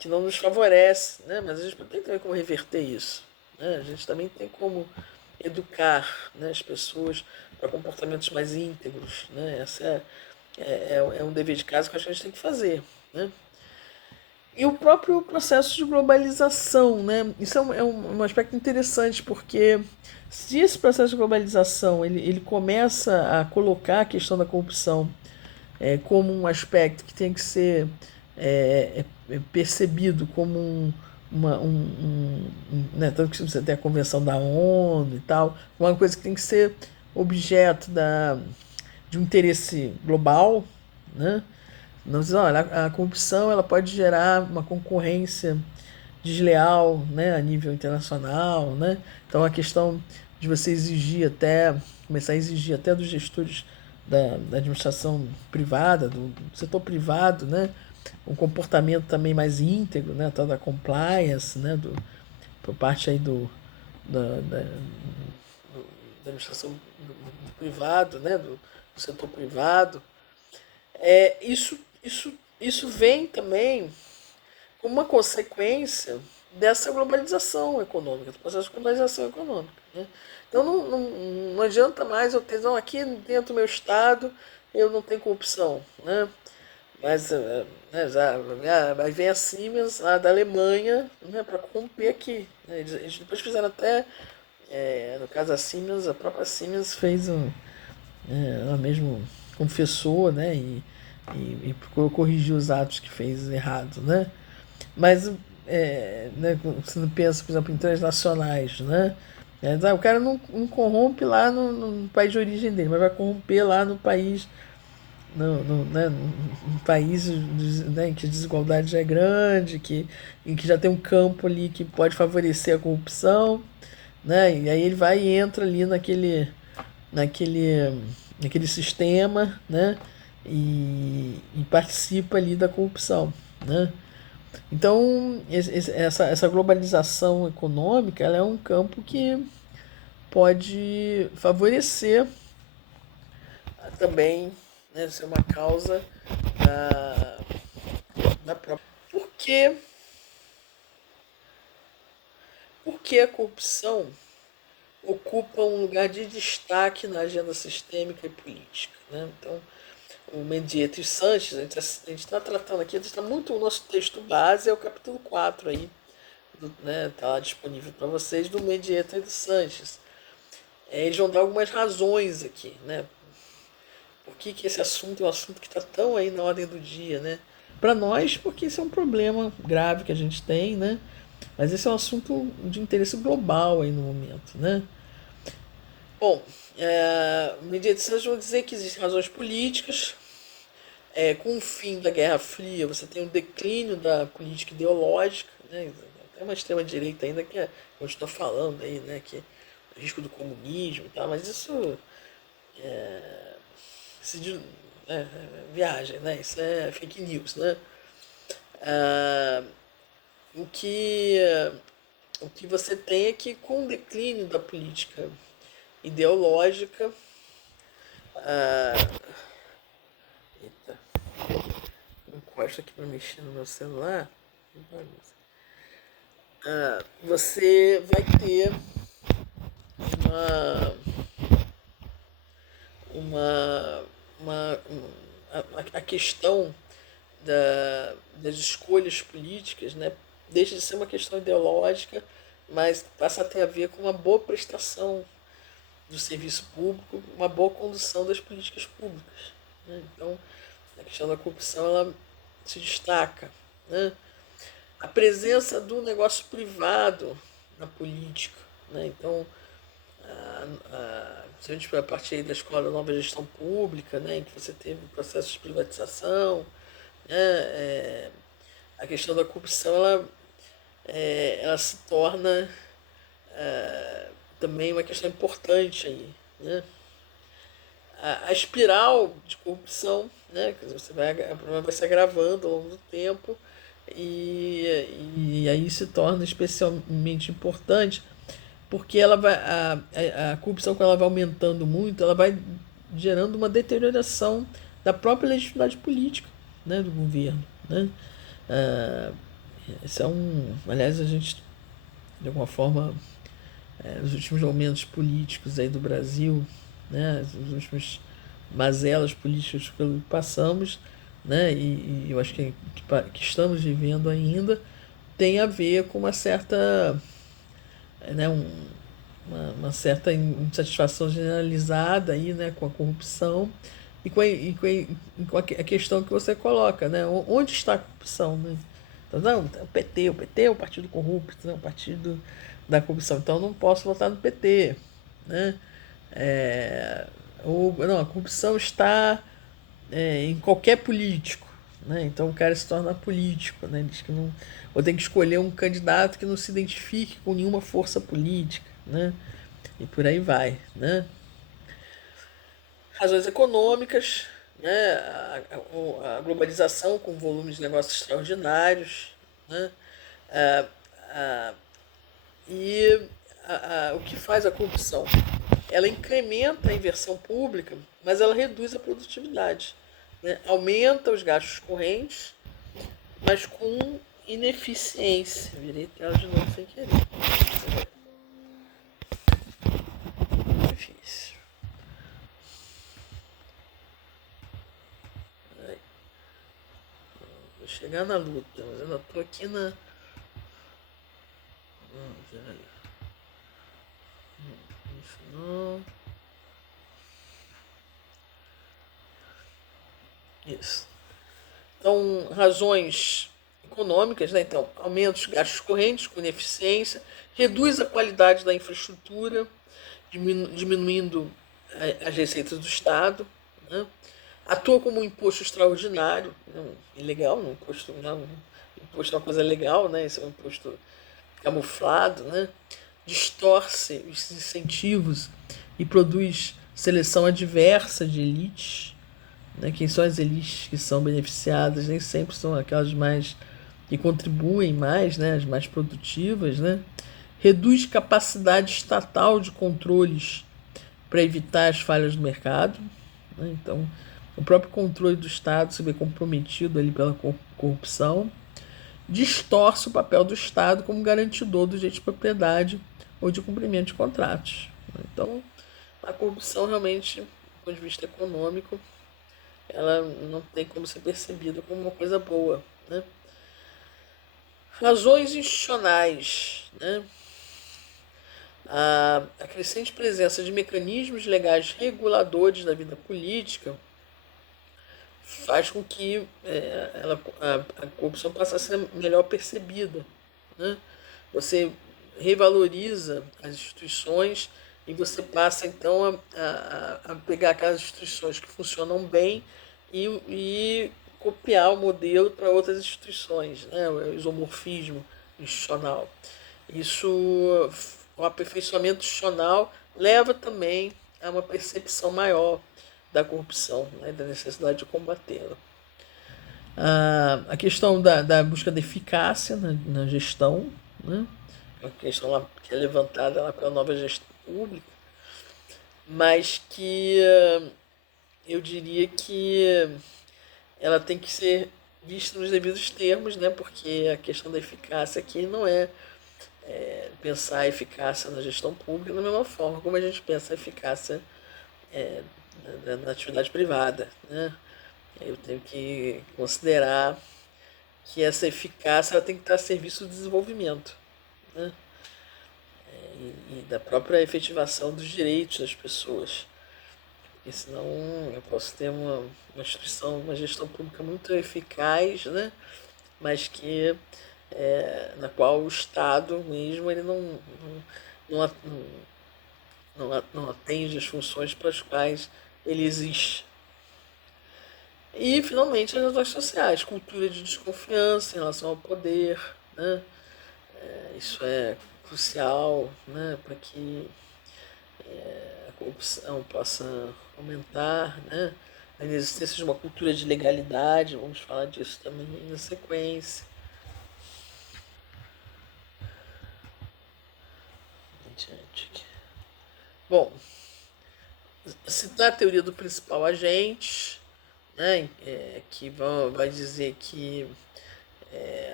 que não nos favorece, né? Mas a gente tem também como reverter isso, né? A gente também tem como educar, né, as pessoas para comportamentos mais íntegros, né? Essa é um dever de casa que a gente tem que fazer, né? E o próprio processo de globalização, né? Isso é um aspecto interessante, porque se esse processo de globalização ele começa a colocar a questão da corrupção como um aspecto que tem que ser percebido como né, tanto que você tem a Convenção da ONU e tal, uma coisa que tem que ser objeto de um interesse global, né? Não diz, olha, a corrupção ela pode gerar uma concorrência desleal, né, a nível internacional, né? Então a questão de você exigir até começar a exigir até dos gestores da administração privada, do setor privado, né, um comportamento também mais íntegro, né, tal da compliance, né, por parte aí da administração do privado, né, do setor privado. Isso vem também como uma consequência dessa globalização econômica, do processo de globalização econômica. Né? Então não adianta mais eu ter, não, aqui dentro do meu estado eu não tenho corrupção. Né? Mas né, aí vem a Siemens lá da Alemanha, né, para corromper aqui. Né? Eles depois fizeram até, no caso da Siemens, a própria Siemens fez ela mesmo confessou, né, e procurou corrigir os atos que fez errado, né? Mas né, você não pensa, por exemplo, em transnacionais, né? O cara não corrompe lá no país de origem dele, mas vai corromper lá no país, né, um país, né, em que a desigualdade já é grande, em que já tem um campo ali que pode favorecer a corrupção, né? E aí ele vai e entra ali naquele, naquele sistema, né? E participa ali da corrupção, né? Então, essa globalização econômica ela é um campo que pode favorecer também, né, ser uma causa da, da própria. Porque a corrupção ocupa um lugar de destaque na agenda sistêmica e política. Né? Então, o Mendieta e Sanches, a gente está tratando aqui, está muito o nosso texto base, é o capítulo 4 aí, né, tá lá disponível para vocês, do Mendieta e do Sanches. Eles vão dar algumas razões aqui, né? Por que esse assunto é um assunto que está tão aí na ordem do dia, né? Para nós, porque esse é um problema grave que a gente tem, né? Mas esse é um assunto de interesse global aí no momento, né? Bom, Mendieta e Sanches vão dizer que existem razões políticas. Com o fim da Guerra Fria, você tem um declínio da política ideológica, né? Até uma extrema-direita ainda que continua falando aí, né? Que o risco do comunismo e tal, mas isso se viagem, né? Isso é fake news, né? O que, o que você tem é que com o declínio da política ideológica, eita, encosto aqui para mexer no meu celular, você vai ter uma, uma a questão das escolhas políticas, né, deixa de ser uma questão ideológica, mas passa a ter a ver com uma boa prestação do serviço público, uma boa condução das políticas públicas. Né? Então, a questão da corrupção ela se destaca. Né? A presença do negócio privado na política. Né? Então, se a gente a partir da escola da nova gestão pública, né, em que você teve o processo de privatização, né, a questão da corrupção ela se torna também uma questão importante aí, né? A espiral de corrupção, né? Quer dizer, o problema vai se agravando ao longo do tempo e aí se torna especialmente importante porque ela vai a corrupção, quando ela vai aumentando muito, ela vai gerando uma deterioração da própria legitimidade política, né, do governo, né? Esse é aliás, a gente, de alguma forma, nos últimos momentos políticos aí do Brasil, né, os últimos mazelas políticas pelo que passamos, né, e eu acho que estamos vivendo ainda, tem a ver com uma certa, né, uma certa insatisfação generalizada aí, né, com a corrupção e com a questão que você coloca, né, onde está a corrupção, né? Então, não, o PT é o partido corrupto, né, o partido da corrupção, então eu não posso votar no PT, né? Não, a corrupção está em qualquer político, né? Então o cara se torna político, né? Diz que não, ou tem que escolher um candidato que não se identifique com nenhuma força política, né? E por aí vai, né? Razões econômicas, né? A globalização com volumes de negócios extraordinários, né? Ah, ah, e o que faz a corrupção? Ela incrementa a inversão pública, mas ela reduz a produtividade, né? Aumenta os gastos correntes, mas com ineficiência. Virei tela de novo sem querer. Difícil. Vou chegar na luta, mas eu ainda tô aqui na. Isso não. Isso. Então, razões econômicas, né? Então, aumenta os gastos correntes com ineficiência, reduz a qualidade da infraestrutura, diminuindo as receitas do Estado, né? Atua como um imposto extraordinário, não, ilegal, não, imposto é uma coisa legal, né? Isso é um imposto camuflado, né? Distorce os incentivos e produz seleção adversa de elites, né? Quem são as elites que são beneficiadas nem sempre são aquelas mais que contribuem mais, né? As mais produtivas, né? Reduz capacidade estatal de controles para evitar as falhas do mercado, né? Então, o próprio controle do Estado se vê comprometido ali pela corrupção, distorce o papel do Estado como garantidor do direito de propriedade ou de cumprimento de contratos. Então, a corrupção realmente, do ponto de vista econômico, ela não tem como ser percebida como uma coisa boa, né? Razões institucionais, né? A crescente presença de mecanismos legais reguladores da vida política faz com que a corrupção passe a ser melhor percebida, né? Você revaloriza as instituições e você passa então a pegar aquelas instituições que funcionam bem e copiar o modelo para outras instituições, né? O isomorfismo institucional. Isso, o aperfeiçoamento institucional leva também a uma percepção maior da corrupção, né? Da necessidade de combatê-la. A questão da busca da eficácia na gestão, né? A questão lá, que é levantada lá pela nova gestão pública, mas que eu diria que ela tem que ser vista nos devidos termos, né? Porque a questão da eficácia aqui não é pensar a eficácia na gestão pública da mesma forma como a gente pensa a eficácia na atividade privada, né? Eu tenho que considerar que essa eficácia ela tem que estar a serviço do desenvolvimento, né? E da própria efetivação dos direitos das pessoas. Porque senão eu posso ter uma instituição, uma gestão pública muito eficaz, né? Mas que na qual o Estado mesmo ele não, não atende as funções para as quais ele existe. E, finalmente, as razões sociais, cultura de desconfiança em relação ao poder, né? Isso é crucial, né? Para que a corrupção possa aumentar, né? A existência de uma cultura de legalidade, vamos falar disso também na sequência. Bom, citar a teoria do principal agente, né, que vai dizer que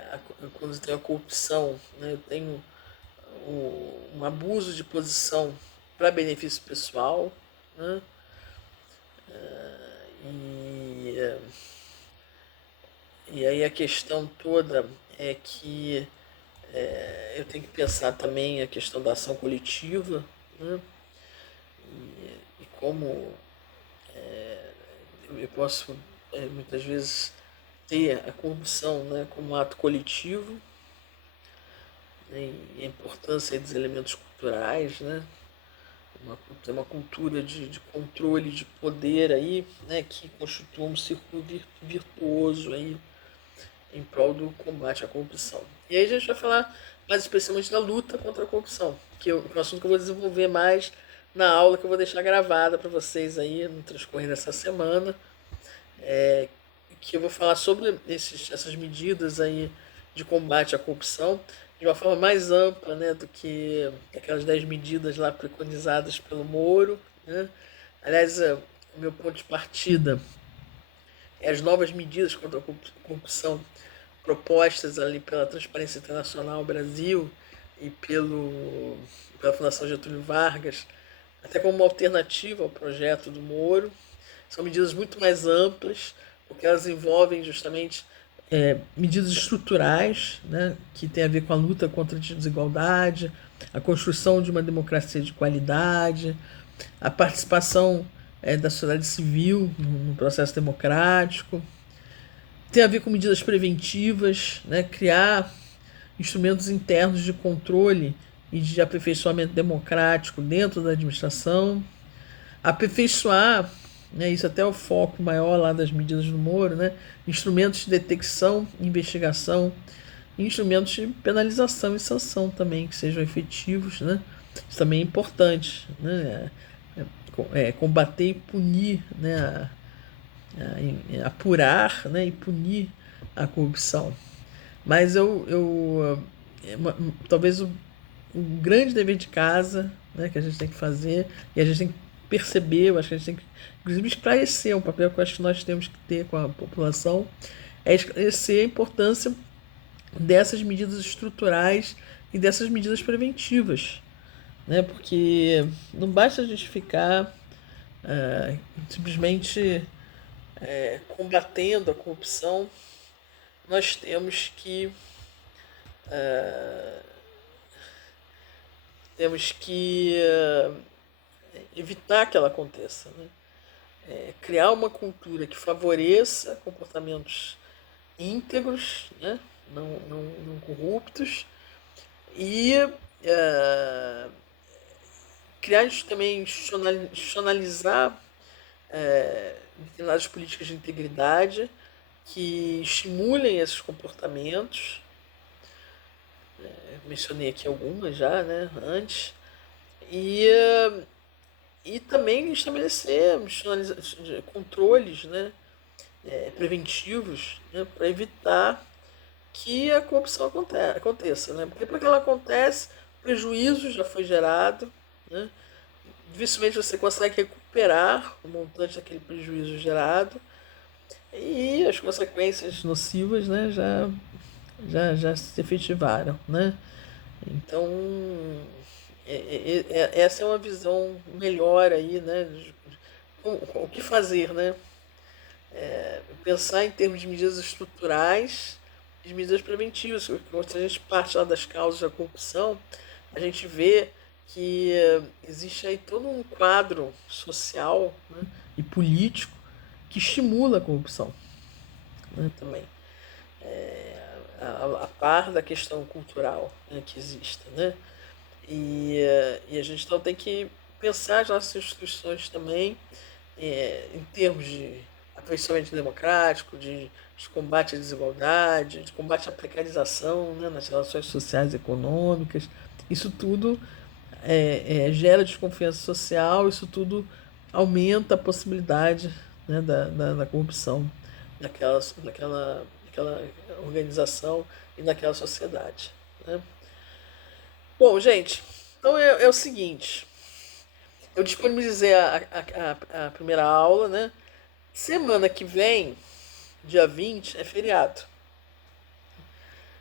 quando eu tenho a corrupção, né, eu tenho um abuso de posição para benefício pessoal, né, e, e aí a questão toda é que eu tenho que pensar também a questão da ação coletiva, né, e como eu posso muitas vezes ter a corrupção, né, como um ato coletivo, né, e a importância dos elementos culturais, né, uma cultura de controle de poder aí, né, que constitua um círculo virtuoso aí em prol do combate à corrupção. E aí a gente vai falar mais especialmente da luta contra a corrupção, que é um assunto que eu vou desenvolver mais na aula que eu vou deixar gravada para vocês aí no transcorrer dessa semana, que eu vou falar sobre essas medidas aí de combate à corrupção de uma forma mais ampla, né, do que aquelas 10 medidas lá preconizadas pelo Moro, né? Aliás, o meu ponto de partida é as novas medidas contra a corrupção propostas ali pela Transparência Internacional Brasil e pela Fundação Getúlio Vargas, até como uma alternativa ao projeto do Moro. São medidas muito mais amplas, porque elas envolvem justamente medidas estruturais, né, que tem a ver com a luta contra a desigualdade, a construção de uma democracia de qualidade, a participação da sociedade civil no processo democrático. Tem a ver com medidas preventivas, né, criar instrumentos internos de controle e de aperfeiçoamento democrático dentro da administração, aperfeiçoar, né, isso até é o foco maior lá das medidas do Moro, né, instrumentos de detecção, investigação, instrumentos de penalização e sanção também, que sejam efetivos, né, isso também é importante, né, combater e punir, né, apurar, né, e punir a corrupção. Mas talvez o grande dever de casa, né, que a gente tem que fazer, e a gente tem que perceber, eu acho que a gente tem que, inclusive, esclarecer um papel que eu acho que nós temos que ter com a população, é esclarecer a importância dessas medidas estruturais e dessas medidas preventivas, né, porque não basta a gente ficar simplesmente combatendo a corrupção, nós temos que evitar que ela aconteça, né? Criar uma cultura que favoreça comportamentos íntegros, né? Não corruptos, e criar também, institucionalizar determinadas políticas de integridade que estimulem esses comportamentos. Mencionei aqui algumas já, né, antes. E também estabelecer controles, né, preventivos, né, para evitar que a corrupção aconteça. Né? Porque para que ela acontece, prejuízo já foi gerado, né? Dificilmente você consegue recuperar o montante daquele prejuízo gerado e as consequências nocivas, né, já se efetivaram. Né? Então, essa é uma visão melhor aí, né, de o que fazer, né? Pensar em termos de medidas estruturais e de medidas preventivas. Quando a gente parte lá das causas da corrupção, a gente vê que existe aí todo um quadro social, né, e político que estimula a corrupção, né, também. A par da questão cultural, né, que existe. Né? E a gente então tem que pensar as nossas instituições também em termos de aperfeiçoamento democrático, de combate à desigualdade, de combate à precarização, né, nas relações sociais e econômicas. Isso tudo gera desconfiança social, isso tudo aumenta a possibilidade, né, da corrupção daquela organização e naquela sociedade. Né? Bom, gente, então é o seguinte, eu disponibilizei a primeira aula, né? Semana que vem, dia 20, é feriado.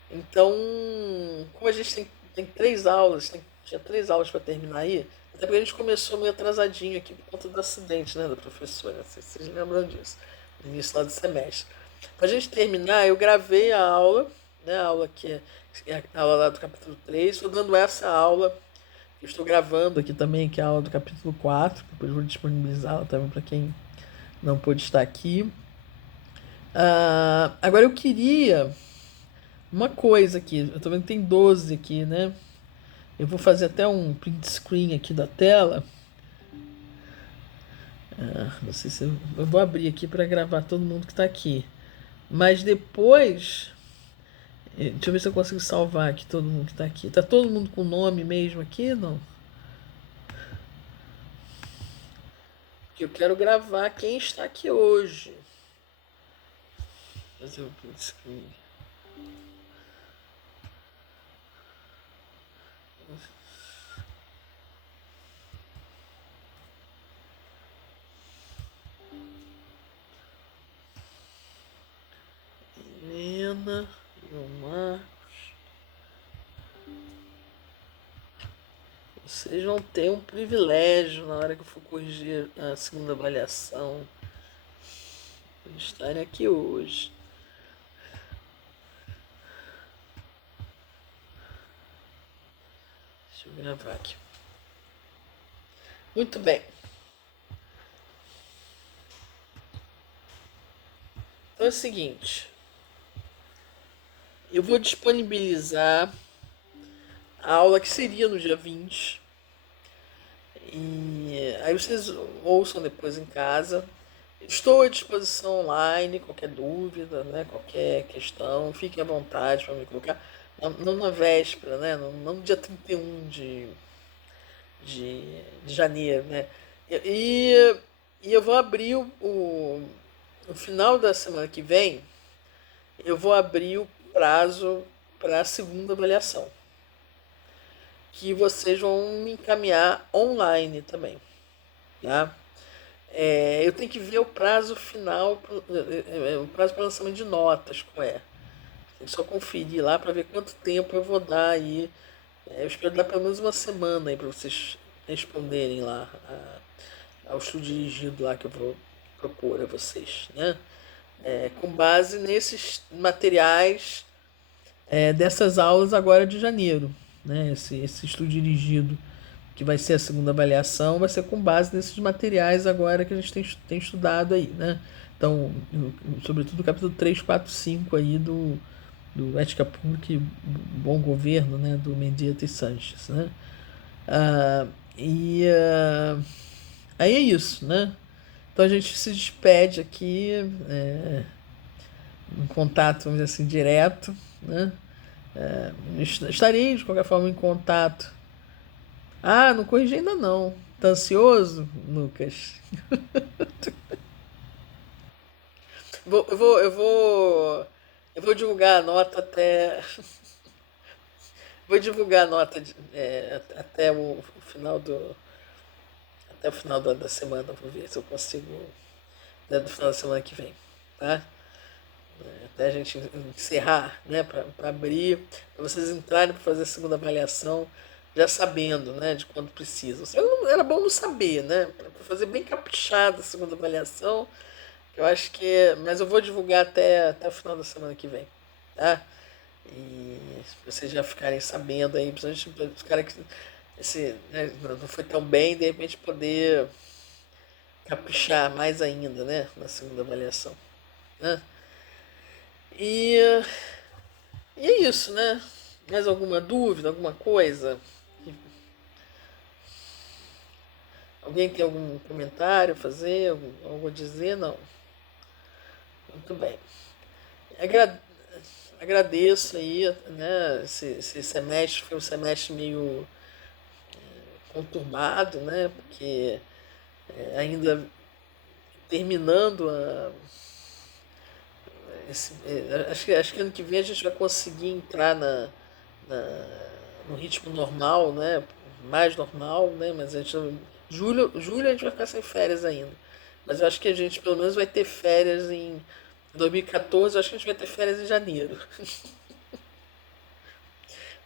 Então, como a gente tem 3 aulas, tinha 3 aulas para terminar aí, até porque a gente começou meio atrasadinho aqui por conta do acidente, né, da professora, não sei se vocês lembram disso, no início lá do semestre. Para a gente terminar, eu gravei a aula, né, a aula que é a aula lá do capítulo 3, estou dando essa aula, eu estou gravando aqui também, que é a aula do capítulo 4, depois vou disponibilizá-la também para quem não pôde estar aqui. Agora eu queria uma coisa aqui, eu tô vendo que tem 12 aqui, né? Eu vou fazer até um print screen aqui da tela. Não sei se eu vou abrir aqui para gravar todo mundo que está aqui. Mas depois, deixa eu ver se eu consigo salvar aqui todo mundo que está aqui. Tá todo mundo com nome mesmo aqui, não? Porque eu quero gravar quem está aqui hoje. Fazer o print screen. Helena, Leomar. Vocês vão ter um privilégio na hora que eu for corrigir a segunda avaliação. Por estarem aqui hoje. Deixa eu gravar aqui. Muito bem. Então é o seguinte. Eu vou disponibilizar a aula que seria no dia 20. E aí vocês ouçam depois em casa. Estou à disposição online, qualquer dúvida, né, qualquer questão, fiquem à vontade para me colocar. Não na véspera, né, não no dia 31 de janeiro. Né, e, e eu vou abrir no final da semana que vem, eu vou abrir o prazo para a segunda avaliação, que vocês vão me encaminhar online também, tá? Eu tenho que ver o prazo final, o prazo para lançamento de notas, qual é. Tem que só conferir lá para ver quanto tempo eu vou dar aí. Eu espero dar pelo menos uma semana aí para vocês responderem lá ao estudo dirigido lá que eu vou propor a vocês, né? Com base nesses materiais dessas aulas agora de janeiro, né? Esse estudo dirigido que vai ser a segunda avaliação, vai ser com base nesses materiais agora que a gente tem estudado aí, né? Então, sobretudo o capítulo 3, 4, 5 aí do Ética Pública e Bom Governo, né? Do Mendieta e Sanches, né? Ah, e aí é isso, né? Então a gente se despede aqui, em contato, vamos dizer assim, direto, né? Estarei de qualquer forma em contato. Não corrigi ainda não. Tá ansioso, Lucas? Eu vou divulgar a nota até. Vou divulgar a nota até o final do. Até o final da semana. Vou ver se eu consigo. Né, do final da semana que vem. Tá? Até a gente encerrar, né? Para abrir. Para vocês entrarem para fazer a segunda avaliação. Já sabendo, né? De quanto precisam. Era bom não saber, né? Para fazer bem caprichada a segunda avaliação. Eu acho que. Mas eu vou divulgar até o final da semana que vem. Tá? E vocês já ficarem sabendo aí, principalmente os caras que né, não foi tão bem, de repente poder caprichar mais ainda, né? Na segunda avaliação. Né? E, e é isso, né? Mais alguma dúvida, alguma coisa? Alguém tem algum comentário a fazer? Algo a dizer? Não. Muito bem. Agradeço aí, né? Esse semestre foi um semestre meio conturbado, né? Porque ainda terminando acho que ano que vem a gente vai conseguir entrar no ritmo normal, né? Mais normal, né? Mas a gente julho a gente vai ficar sem férias ainda. Mas eu acho que a gente pelo menos vai ter férias em 2014, eu acho que a gente vai ter férias em janeiro.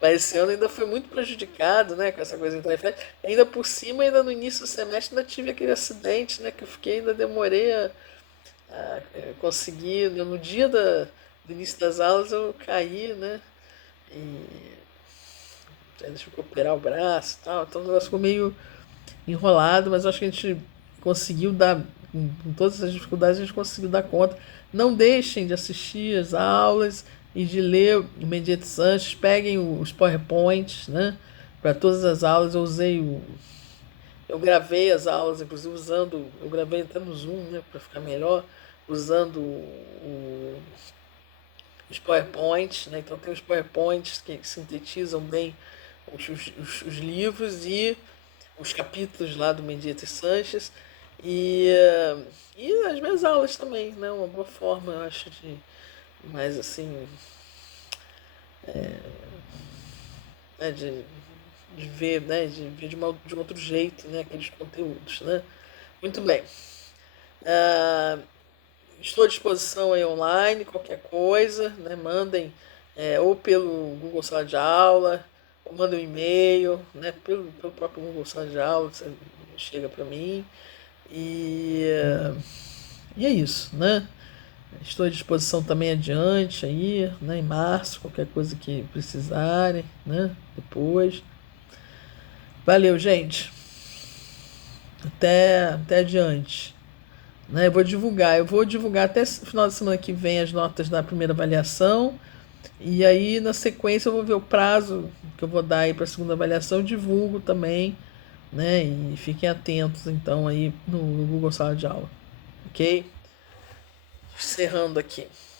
Mas esse ano ainda foi muito prejudicado, né, com essa coisa de férias. Ainda por cima, ainda no início do semestre, ainda tive aquele acidente, né, que eu fiquei, ainda demorei a conseguir. No dia do início das aulas eu caí, né, e ainda tive que operar o braço e tal. Então o negócio ficou meio enrolado, mas eu acho que a gente conseguiu dar, com todas as dificuldades, a gente conseguiu dar conta. Não deixem de assistir as aulas e de ler o Mendieta Sanches, peguem os PowerPoints, né? Para todas as aulas, eu gravei as aulas, inclusive usando, eu gravei até no Zoom, né, para ficar melhor, usando os PowerPoints, né? Então tem os PowerPoints que sintetizam bem os livros e os capítulos lá do Mendieta Sanches e as minhas aulas também, né? Uma boa forma, eu acho, de mais assim, né? De ver, né? De ver de um outro jeito, né? Aqueles conteúdos, né? Muito bem. Ah, estou à disposição aí online, qualquer coisa, né? Mandem ou pelo Google Sala de Aula, ou mandem um e-mail, né? Pelo próprio Google Sala de Aula, você chega para mim. E é isso, né? Estou à disposição também adiante aí, né? Em março, qualquer coisa que precisarem, né? Depois. Valeu, gente. Até adiante. Né? Eu vou divulgar até o final da semana que vem as notas da primeira avaliação. E aí, na sequência, eu vou ver o prazo que eu vou dar aí para a segunda avaliação, eu divulgo também, né? E fiquem atentos, então, aí no Google Sala de Aula, ok? Encerrando aqui.